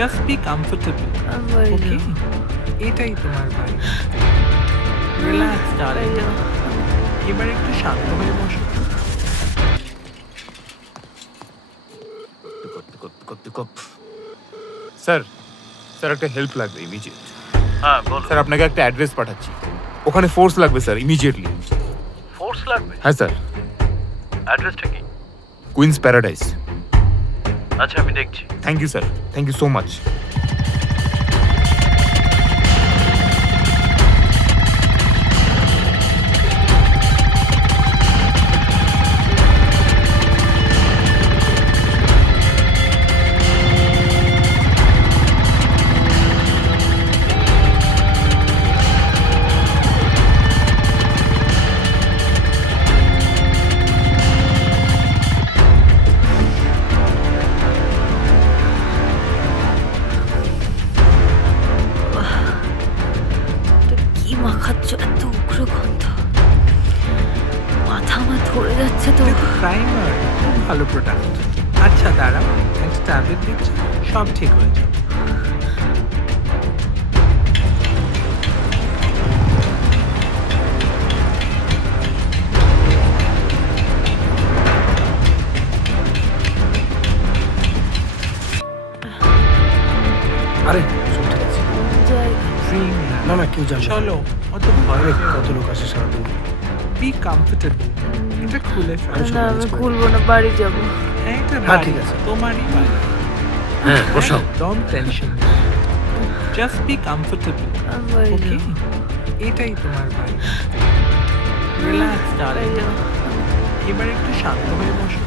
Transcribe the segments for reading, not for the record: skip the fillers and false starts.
Just be comfortable, ওকে? এটাই তোমার বাড়ি। রিল্যাক্স ডার্লিং, এবার একটু শান্ত হয়ে বসো। স্যার স্যার একটা হেল্প লাগবে ইমিডিয়েট। হ্যাঁ বলো। স্যার আপনাকে একটা অ্যাড্রেস পাঠাচ্ছি, ওখানে ফোর্স লাগবে স্যার ইমিডিয়েটলি। ফোর্স লাগবে? হ্যাঁ স্যার। অ্যাড্রেসটা কি? Queens Paradise. আচ্ছা আমি দেখছি। Thank you sir, thank you so much. কি মাখাচ্ছ, এত উগ্র গন্ধ, মাথা আমার ধরে যাচ্ছে তো। প্রাইমার খুব ভালো প্রোডাক্ট। আচ্ছা দাঁড়াও, একটা ট্যাবলেট দিচ্ছি, সব ঠিক হয়ে যাবে। আরে সব ঠিক আছে। না না কেউ যাবে না। চলো, অত ভয় অনেক পেও কত না। লোক আসে সারাদিন। বি কমফোর্টেবল, এটা খুলে ফেলো। না আমি খুলবো না, বাড়ি যাবো। এটা হ্যাঁ, বাড়ি, ঠিক আছে। তোমারই বাড়ি। হ্যাঁ বসাও। একদম টেনশন নেই, জাস্ট বি কমফোর্টেবল, আমি বাড়ি ওকে? যাবো। এটাই তোমার বাড়ি। রিল্যাক্স ডার্লিং, এবার একটু শান্ত হয়ে বসো।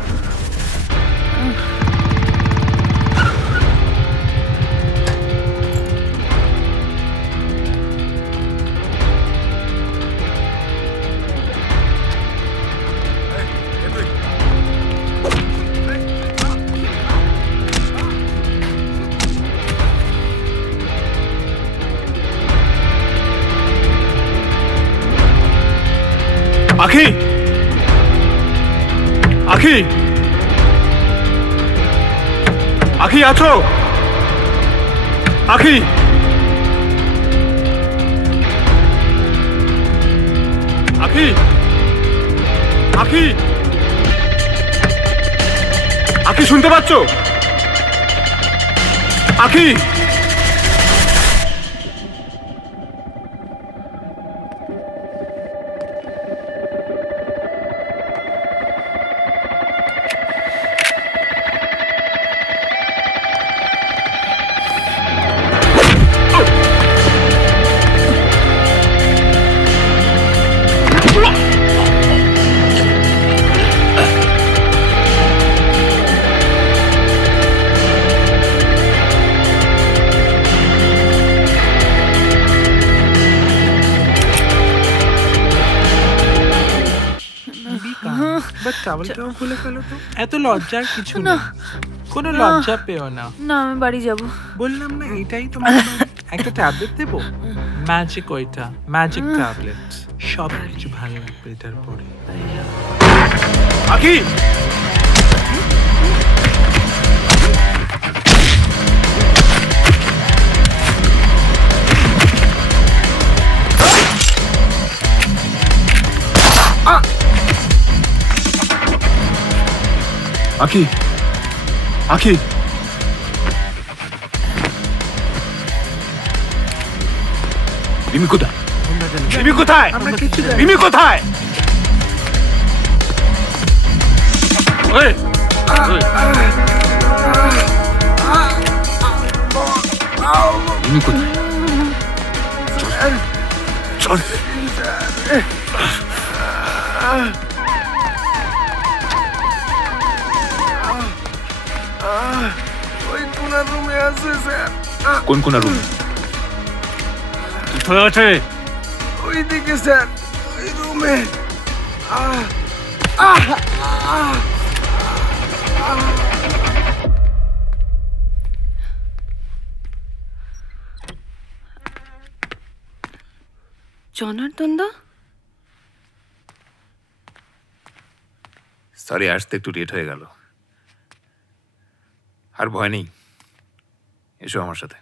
আখি, আখি, আখি আছো? আখি, আখি, আখি, আখি শুনতে পাচ্ছ? আখি, বাট টাওয়েলটাও খুলে ফেলো তো। এত লজ্জার কিছু নেই, কোনো লজ্জা পেও না। না আমি বাড়ি যাবো। বললাম না এটাই তোমার বাড়ি। একটা ট্যাবলেট দেবো, ম্যাজিক, ওইটা ম্যাজিক ট্যাবলেট। সব কিছু ভালো লাগবে এটার পরে। আখি, আখি, আখি, রিমি কোথায়? রিমি কোথায়? আমরা কিছু জানি না। রিমি কোথায়? ওই, ওই। রিমি কোথায়? চল, চল। ওই কোনার রুমে আছে স্যার। কোন কোন রুম? কোথায় আছে? ওইদিকে স্যার, ওই রুমে। জনার্দন দা, সরি আসতে একটু লেট হয়ে গেল। আর ভয় নেই, এসো আমার সাথে।